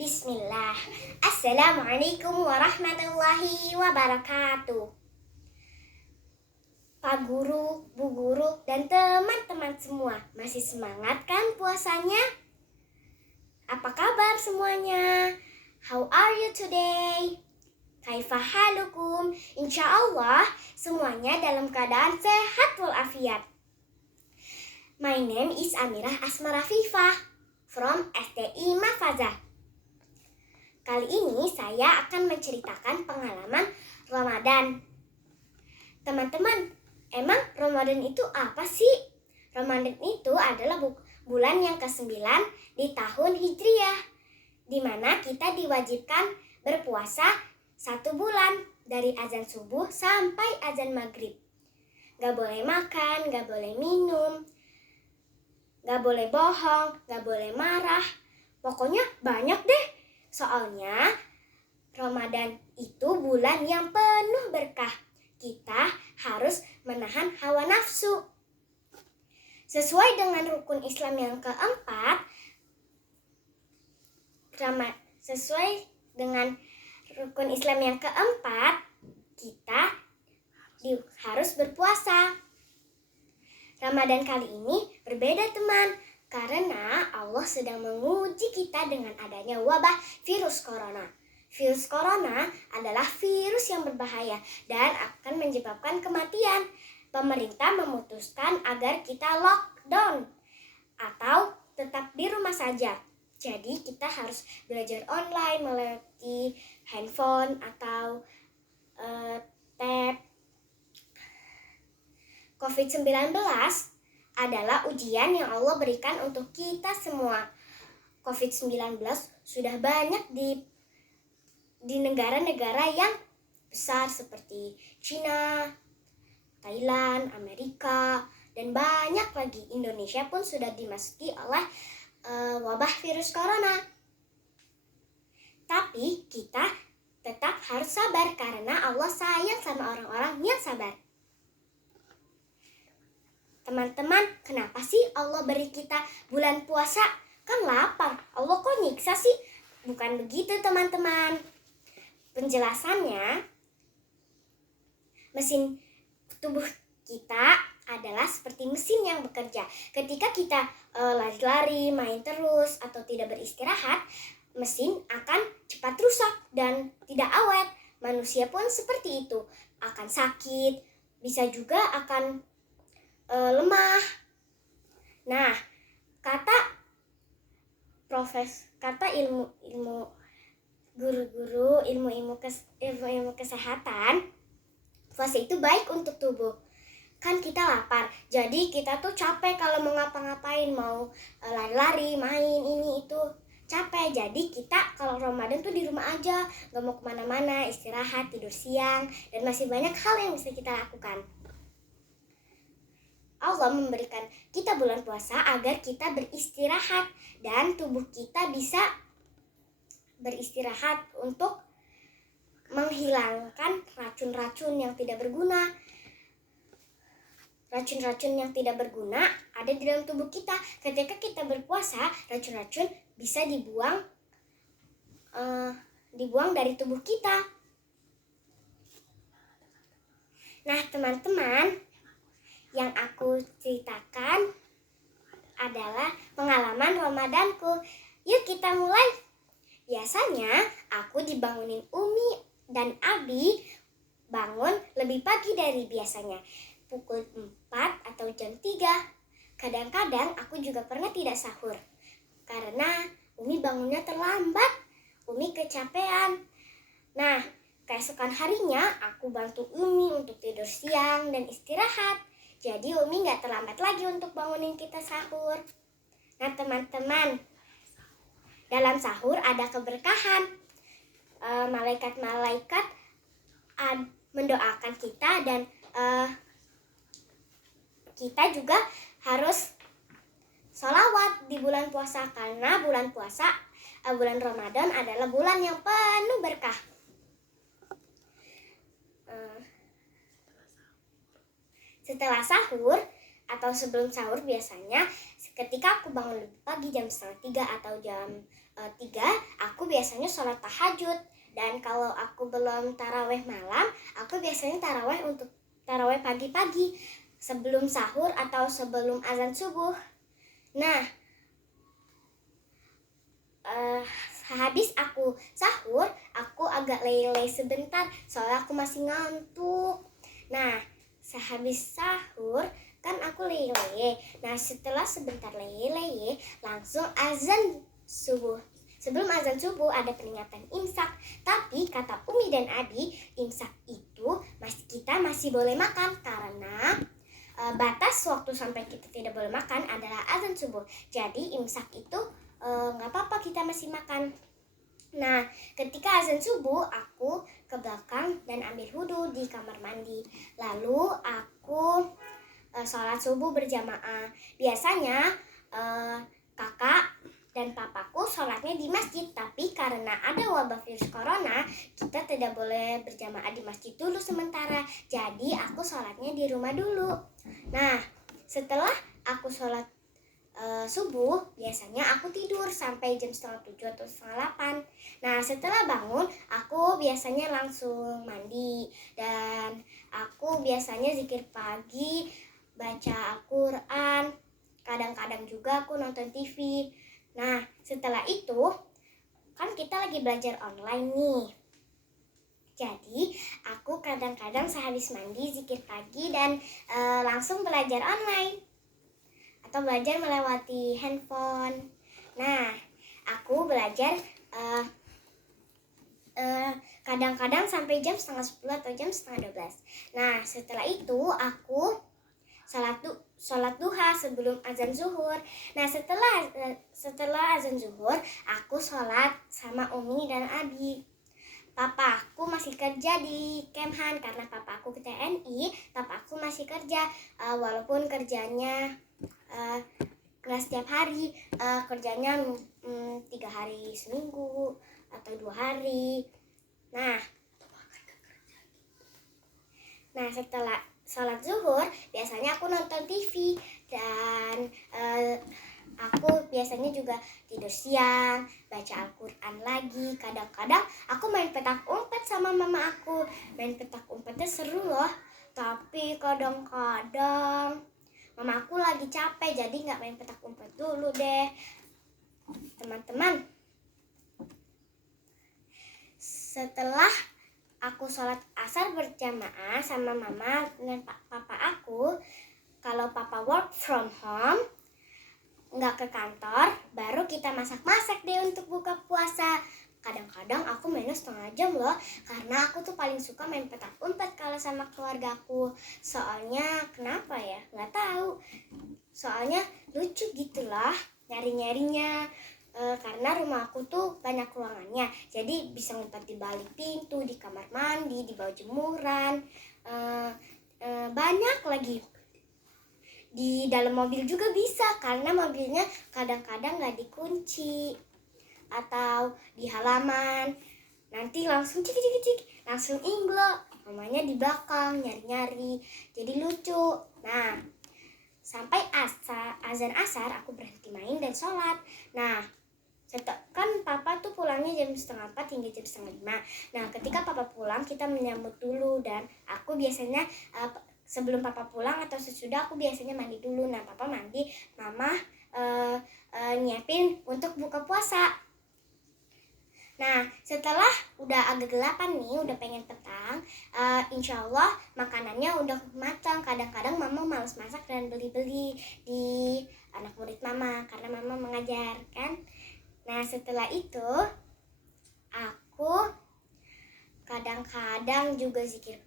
Bismillah. Assalamualaikum warahmatullahi wabarakatuh. Pak Guru, Bu Guru, dan teman-teman semua, masih semangat kan puasanya? Apa kabar semuanya? How are you today? Kaifa halukum? Insya Allah semuanya dalam keadaan sehat walafiat. My name is Amirah Asma Rafifah from STI Mafazah. Kali ini saya akan menceritakan pengalaman Ramadan. Teman-teman, emang Ramadan itu apa sih? Ramadan itu adalah bulan yang ke-9 di tahun Hijriah, di mana kita diwajibkan berpuasa 1 bulan dari azan subuh sampai azan maghrib. Gak boleh makan, gak boleh minum, gak boleh bohong, gak boleh marah. Pokoknya banyak deh. Soalnya Ramadan itu bulan yang penuh berkah. Kita harus menahan hawa nafsu. Sesuai dengan rukun Islam yang keempat, kita harus berpuasa. Ramadan kali ini berbeda teman, karena Allah sedang menguji kita dengan adanya wabah virus corona. Virus corona adalah virus yang berbahaya dan akan menyebabkan kematian. Pemerintah memutuskan agar kita lockdown atau tetap di rumah saja. Jadi kita harus belajar online melalui handphone atau tab. COVID-19 adalah ujian yang Allah berikan untuk kita semua. COVID-19 sudah banyak di negara-negara yang besar seperti China, Thailand, Amerika, dan banyak lagi. Indonesia pun sudah dimasuki oleh wabah virus corona. Tapi kita tetap harus sabar karena Allah sayang sama orang-orang yang sabar. Teman-teman, kenapa sih Allah beri kita bulan puasa? Kan lapar, Allah kok nyiksa sih? Bukan begitu teman-teman. Penjelasannya, mesin tubuh kita adalah seperti mesin yang bekerja. Ketika kita lari-lari, main terus, atau tidak beristirahat, mesin akan cepat rusak dan tidak awet. Manusia pun seperti itu, akan sakit, bisa juga akan lemah. Nah, kata guru-guru ilmu kesehatan, puasa itu baik untuk tubuh. Kan kita lapar, jadi kita tuh capek kalau mau ngapa-ngapain, mau lari-lari, main ini itu, capek. Jadi kita kalau Ramadan tuh di rumah aja, gak mau kemana-mana, istirahat, tidur siang, dan masih banyak hal yang bisa kita lakukan. Allah memberikan kita bulan puasa agar kita beristirahat dan tubuh kita bisa beristirahat untuk menghilangkan racun-racun yang tidak berguna. Racun-racun yang tidak berguna ada di dalam tubuh kita. Ketika kita berpuasa, racun-racun bisa dibuang dari tubuh kita. Nah, teman-teman, yang aku ceritakan adalah pengalaman Ramadanku. Yuk kita mulai. Biasanya aku dibangunin Umi dan Abi bangun lebih pagi dari biasanya, pukul 4 atau jam 3. Kadang-kadang aku juga pernah tidak sahur karena Umi bangunnya terlambat. Umi kecapean. Nah, keesokan harinya aku bantu Umi untuk tidur siang dan istirahat. Jadi Umi gak terlambat lagi untuk bangunin kita sahur. Nah teman-teman, dalam sahur ada keberkahan. Malaikat-malaikat mendoakan kita dan kita juga harus sholawat di bulan puasa. Karena bulan Ramadan adalah bulan yang penuh berkah. Setelah sahur atau sebelum sahur biasanya ketika aku bangun lebih pagi jam 2:30 atau jam 3, aku biasanya sholat tahajud. Dan kalau aku belum taraweh malam, aku biasanya taraweh pagi-pagi sebelum sahur atau sebelum azan subuh. Nah, habis aku sahur, aku agak leleh sebentar soalnya aku masih ngantuk. Nah, sehabis sahur kan aku leleh. Nah, setelah sebentar leleh, langsung azan subuh. Sebelum azan subuh ada peringatan imsak. Tapi kata Umi dan Abi, imsak itu kita masih boleh makan karena batas waktu sampai kita tidak boleh makan adalah azan subuh. Jadi imsak itu nggak apa-apa, kita masih makan. Nah, ketika azan subuh, aku ke belakang dan ambil wudhu di kamar mandi. Lalu aku sholat subuh berjamaah. Biasanya kakak dan papaku sholatnya di masjid, tapi karena ada wabah virus corona, kita tidak boleh berjamaah di masjid dulu sementara. Jadi aku sholatnya di rumah dulu. Nah, setelah aku sholat subuh, biasanya aku tidur sampai jam 6:30 atau 7:30. Nah, setelah bangun, aku biasanya langsung mandi. Dan aku biasanya zikir pagi, baca Al-Quran. Kadang-kadang juga aku nonton TV. Nah, setelah itu, kan kita lagi belajar online nih. Jadi, aku kadang-kadang sehabis mandi, zikir pagi, dan langsung belajar online. Atau belajar melewati handphone. Nah, aku belajar kadang-kadang sampai jam 9:30 atau jam 11:30. Nah, setelah itu aku sholat duha sebelum azan zuhur. Nah, setelah azan zuhur, aku sholat sama Umi dan Abi. Papaku masih kerja di Kemhan karena papaku ke TNI. Papaku masih kerja walaupun kerjanya nggak setiap hari, kerjanya 3 hari seminggu atau 2 hari. Nah, setelah sholat zuhur biasanya aku nonton TV. Dan aku biasanya juga tidur siang, baca Al-Quran lagi. Kadang-kadang aku main petak umpet sama mama aku. Main petak umpetnya seru loh. Tapi kadang-kadang mama aku lagi capek, jadi gak main petak umpet dulu deh. Teman-teman, setelah aku sholat asar berjamaah sama mama dan papa aku, kalau papa work from home, nggak ke kantor, baru kita masak-masak deh untuk buka puasa. Kadang-kadang aku mainnya setengah jam loh, karena aku tuh paling suka main petak umpet kalau sama keluarga aku. Soalnya kenapa ya? Nggak tahu. Soalnya lucu gitu lah nyari-nyarinya. Karena rumah aku tuh banyak ruangannya, jadi bisa ngumpet di balik pintu, di kamar mandi, di bawah jemuran, banyak lagi. Di dalam mobil juga bisa, karena mobilnya kadang-kadang nggak dikunci. Atau di halaman, nanti langsung cik, langsung inglo, mamanya di belakang nyari-nyari, jadi lucu. Nah, sampai azan asar aku berhenti main dan sholat. Nah, kan papa tuh pulangnya jam 3:30 hingga jam 4:30. Nah, ketika papa pulang kita menyambut dulu. Dan aku biasanya sebelum papa pulang atau sesudah aku biasanya mandi dulu. Nah, papa mandi, mama nyiapin untuk buka puasa. Nah, setelah udah agak gelapan nih, udah pengen petang, insya Allah makanannya udah matang. Kadang-kadang mama malas masak dan beli-beli di anak murid mama, karena mama mengajar kan. Nah, setelah itu aku kadang-kadang juga zikir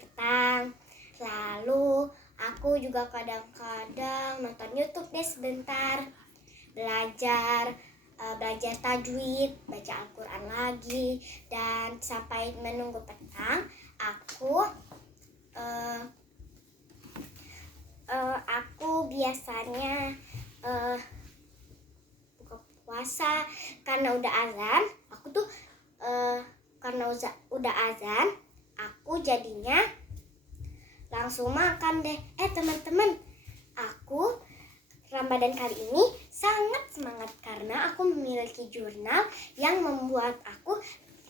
petang. Lalu aku juga kadang-kadang nonton YouTube deh sebentar, belajar tajwid, baca Al-Quran lagi. Dan sampai menunggu petang, aku biasanya buka puasa. Karena udah azan, aku tuh karena udah azan, aku jadinya langsung makan deh. Teman-teman, aku Ramadan kali ini sangat semangat karena aku memiliki jurnal yang membuat aku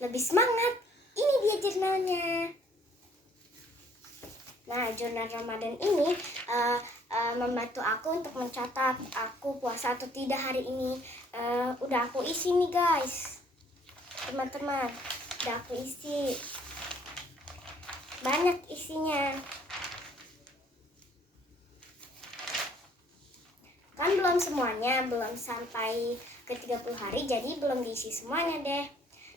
lebih semangat. Ini dia jurnalnya. Nah, jurnal Ramadan ini membantu aku untuk mencatat aku puasa atau tidak hari ini. Udah aku isi nih guys, teman-teman. Udah aku isi. Banyak isinya. Kan belum semuanya, belum sampai ke 30 hari, jadi belum diisi semuanya deh.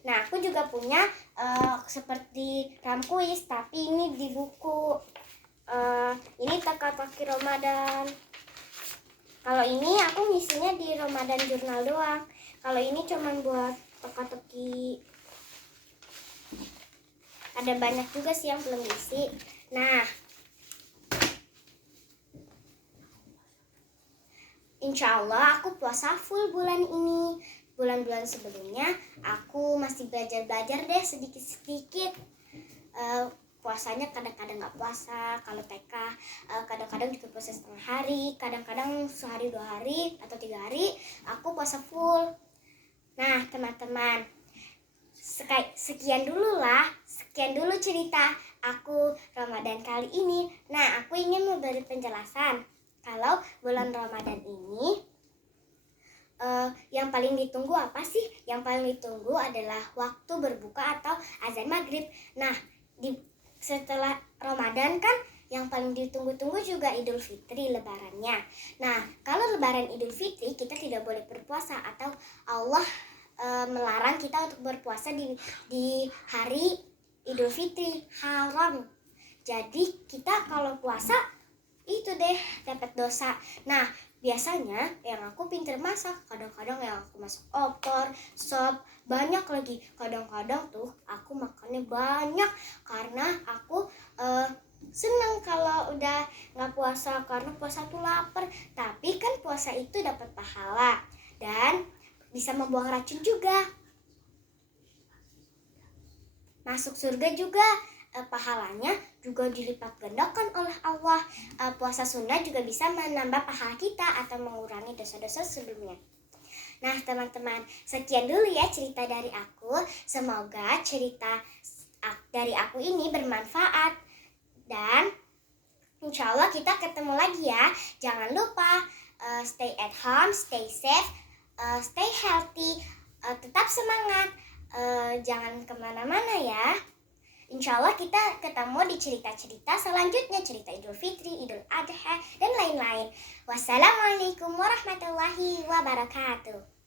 Nah, aku juga punya seperti ramkuis, tapi ini di buku. Ini teka-teki Ramadan. Kalau ini aku ngisinya di Ramadan Jurnal doang. Kalau ini cuman buat teka-teki. Ada banyak juga sih yang belum diisi. Nah, insya Allah aku puasa full bulan ini. Bulan-bulan sebelumnya aku masih belajar-belajar deh sedikit-sedikit. Puasanya kadang-kadang nggak puasa. Kalau TK kadang-kadang juga puasa setengah hari, kadang-kadang sehari 2 hari atau 3 hari aku puasa full. Nah teman-teman, sekian dulu cerita aku Ramadan kali ini. Nah, aku ingin memberi penjelasan kalau bulan Ramadan ini yang paling ditunggu apa sih? Yang paling ditunggu adalah waktu berbuka atau azan maghrib. Nah, setelah Ramadan kan yang paling ditunggu-tunggu juga Idul Fitri, lebarannya. Nah, kalau lebaran Idul Fitri kita tidak boleh berpuasa atau Allah melarang kita untuk berpuasa di hari Idul Fitri, haram. Jadi kita kalau puasa itu deh dapat dosa. Nah, biasanya yang aku pinter masak, kadang-kadang yang aku masak opor, sop, banyak lagi. Kadang-kadang tuh aku makannya banyak karena aku senang kalau udah nggak puasa, karena puasa tuh lapar. Tapi kan puasa itu dapat pahala dan bisa membuang racun juga. Masuk surga juga, pahalanya juga dilipat gandakan oleh Allah. Puasa sunnah juga bisa menambah pahala kita atau mengurangi dosa-dosa sebelumnya. Nah teman-teman, sekian dulu ya cerita dari aku. Semoga cerita dari aku ini bermanfaat. Dan insya Allah kita ketemu lagi ya. Jangan lupa stay at home, stay safe, stay healthy, tetap semangat. Jangan kemana-mana ya. Insya Allah kita ketemu di cerita-cerita selanjutnya, cerita Idul Fitri, Idul Adha, dan lain-lain. Wassalamualaikum warahmatullahi wabarakatuh.